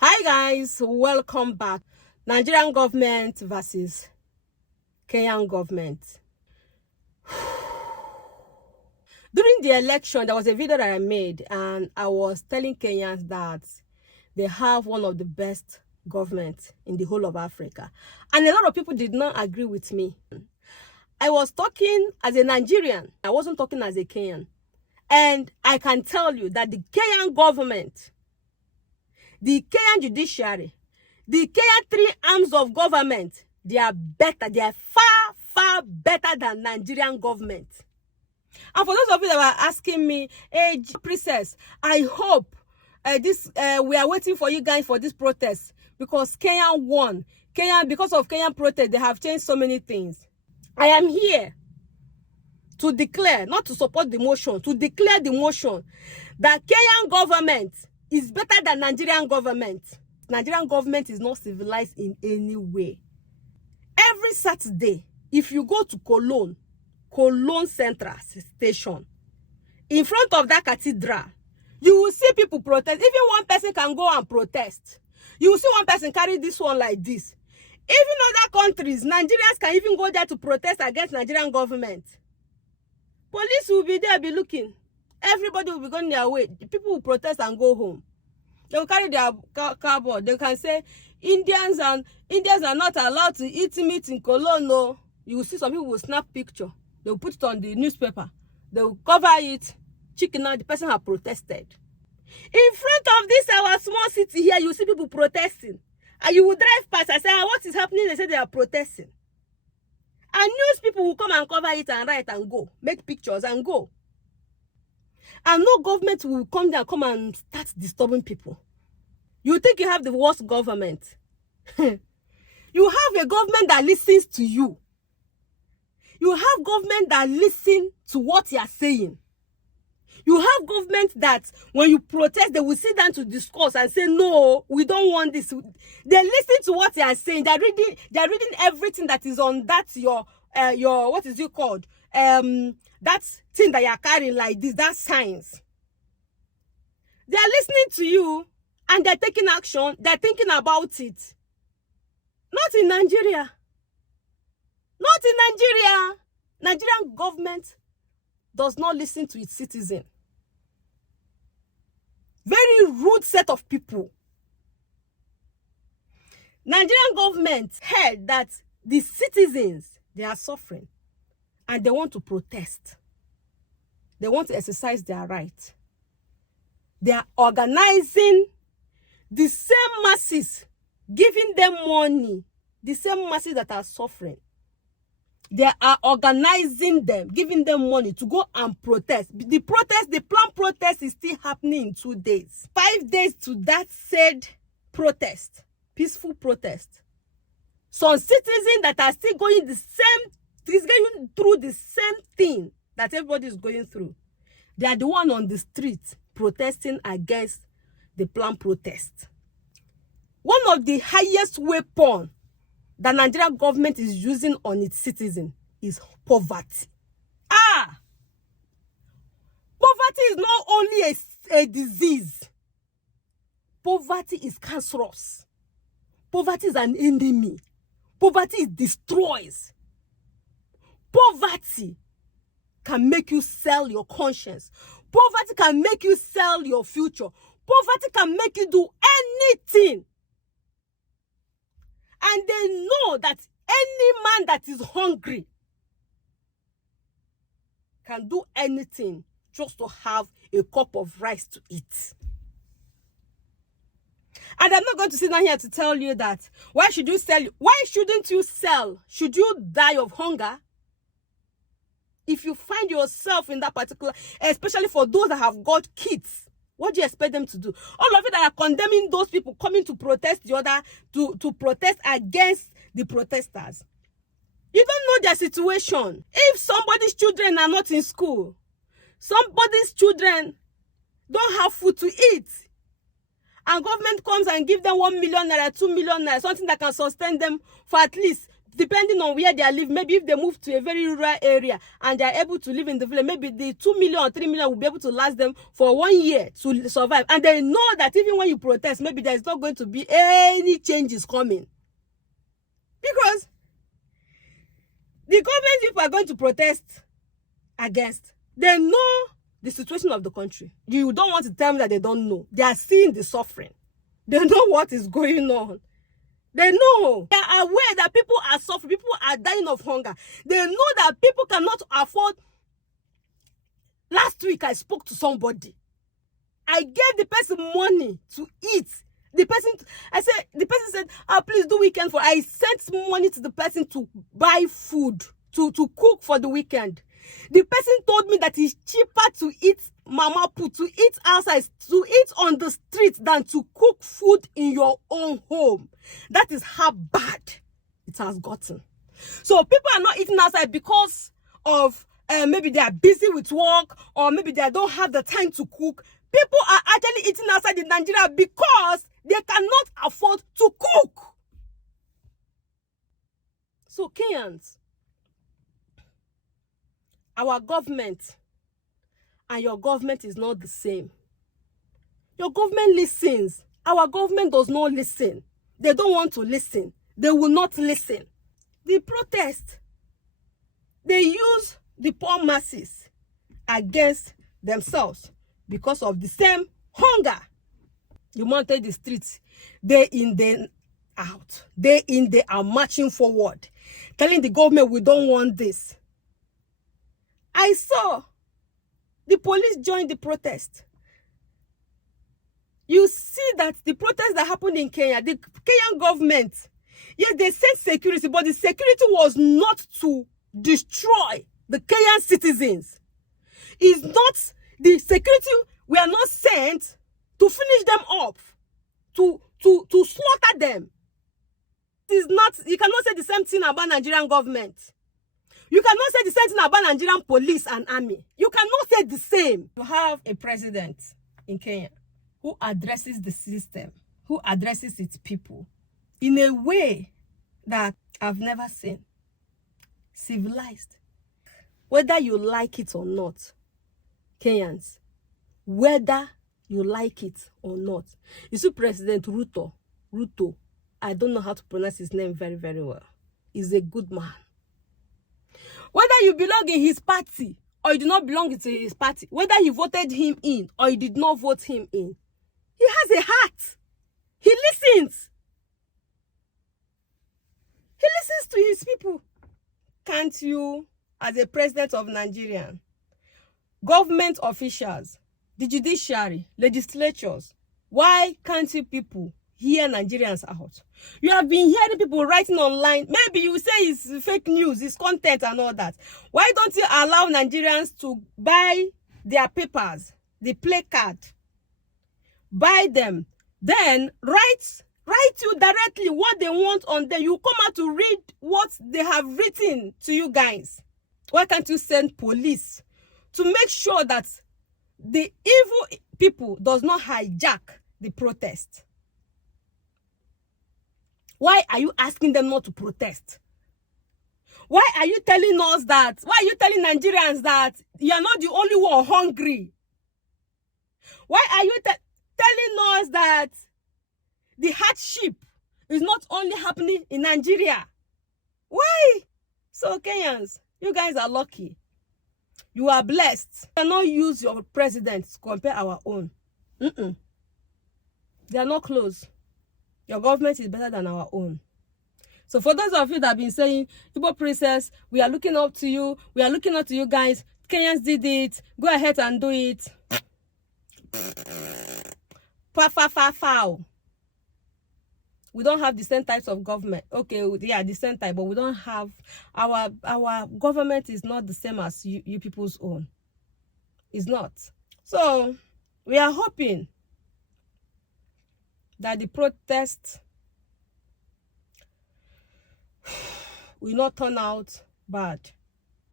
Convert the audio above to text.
Hi guys, welcome back. Nigerian government versus Kenyan government. During the election, there was a video that I made and I was telling Kenyans that they have one of the best governments in the whole of Africa. And a lot of people did not agree with me. I was talking as a Nigerian. I wasn't talking as a Kenyan. And I can tell you that the Kenyan government, the Kenyan judiciary, the Kenyan three arms of government, they are better. They are far, far better than Nigerian government. And for those of you that were asking me, hey, Princess, I hope we are waiting for you guys for this protest because Kenya won. Because of Kenyan protest, they have changed so many things. I am here to declare, not to support the motion, to declare the motion that Kenyan government is better than Nigerian government. Nigerian government is not civilized in any way. Every Saturday, if you go to Cologne Central Station, in front of that cathedral, you will see people protest. Even one person can go and protest. You will see one person carry this one like this. Even other countries, Nigerians can even go there to protest against Nigerian government. Police will be there, be looking. Everybody will be going their way. People will protest and go home. They will carry their cardboard. They can say, Indians are not allowed to eat meat in Cologne. No. You will see some people will snap picture. They will put it on the newspaper. They will cover it. Chicken out, the person have protested. In front of this, our small city here, you see people protesting. And you will drive past and say, what is happening? They say they are protesting. And news people will come and cover it and write and go. Make pictures and go. And no government will come and start disturbing people. You think you have the worst government. You have a government that listens to you. You have government that listens to what you are saying. You have government that when you protest, they will sit down to discuss and say, no, we don't want this. They listen to what you are saying. They're reading everything that is on that your what is it called? That thing that you're carrying like this, that science. They're listening to you and they're taking action. They're thinking about it. Not in Nigeria. Not in Nigeria. Nigerian government does not listen to its citizen. Very rude set of people. Nigerian government heard that the citizens, they are suffering and they want to protest. They want to exercise their right. They are organizing the same masses, giving them money, the same masses that are suffering. They are organizing them, giving them money to go and protest. The planned protest is still happening in 2 days. 5 days to that said protest, peaceful protest. Some citizens that are still going through the same thing that everybody is going through. They are the one on the street protesting against the planned protest. One of the highest weapons the Nigerian government is using on its citizens is poverty. Poverty is not only a disease. Poverty is cancerous. Poverty is an enemy. Poverty destroys. Poverty can make you sell your conscience. Poverty can make you sell your future. Poverty can make you do anything. And they know that any man that is hungry can do anything just to have a cup of rice to eat. And I'm not going to sit down here to tell you that why should you sell? Why shouldn't you sell? Should you die of hunger? If you find yourself in that particular, especially for those that have got kids, what do you expect them to do? All of you that are condemning those people coming to protest to protest against the protesters. You don't know their situation. If somebody's children are not in school, somebody's children don't have food to eat, and government comes and give them 1 million naira, 2 million naira, something that can sustain them for at least depending on where they are living. Maybe if they move to a very rural area and they are able to live in the village, maybe the 2 million or 3 million will be able to last them for 1 year to survive. And they know that even when you protest, maybe there is not going to be any changes coming. Because the government people are going to protest against, they know the situation of the country. You don't want to tell me that they don't know. They are seeing the suffering. They know what is going on. They know. They are aware that people are suffering. People are dying of hunger. They know that people cannot afford. Last week, I spoke to somebody. I gave the person money to eat. The person said, please do weekend for. I sent money to the person to buy food, to cook for the weekend. The person told me that it's cheaper to eat mama put, to eat outside, to eat on the street than to cook food in your own home. That is how bad it has gotten. So people are not eating outside because of maybe they are busy with work, or maybe they don't have the time to cook. People are actually eating outside in Nigeria because they cannot afford to cook. So Kenyans, our government and your government is not the same. Your government listens. Our government does not listen. They don't want to listen. They will not listen. The protest, they use the poor masses against themselves because of the same hunger. You mounted the streets, day in, day out. Day in, they are marching forward, telling the government we don't want this. I saw the police join the protest. You see that the protest that happened in Kenya, the Kenyan government, yes, they sent security, but the security was not to destroy the Kenyan citizens. It's not, the security were not sent to finish them up, to slaughter them. It is not, you cannot say the same thing about Nigerian government. You cannot say the same thing about Nigerian police and army. You cannot say the same. You have a president in Kenya who addresses the system, who addresses its people in a way that I've never seen. Civilized. Whether you like it or not, Kenyans, whether you like it or not. You see President Ruto, I don't know how to pronounce his name very, very well. He's a good man. Whether you belong in his party or you do not belong to his party, whether you voted him in or you did not vote him in, he has a heart. He listens. He listens to his people. Can't you, as a president of Nigeria, government officials, the judiciary, legislatures, why can't you people hear Nigerians out? You have been hearing people writing online. Maybe you say it's fake news, it's content and all that. Why don't you allow Nigerians to buy their papers, the placard, buy them, then write you directly what they want on them. You come out to read what they have written to you guys. Why can't you send police to make sure that the evil people does not hijack the protest? Why are you asking them not to protest? Why are you telling us that? Why are you telling Nigerians that you are not the only one hungry? Why are you telling us that the hardship is not only happening in Nigeria? Why? So Kenyans, you guys are lucky. You are blessed. You cannot use your president to compare our own. They are not close. Your government is better than our own. So for those of you that have been saying, Igbo princess, we are looking up to you. We are looking up to you guys. Kenyans did it. Go ahead and do it. Foul. We don't have the same types of government. Okay, yeah, the same type, but we don't have, our government is not the same as you people's own. It's not. So we are hoping that the protest will not turn out bad.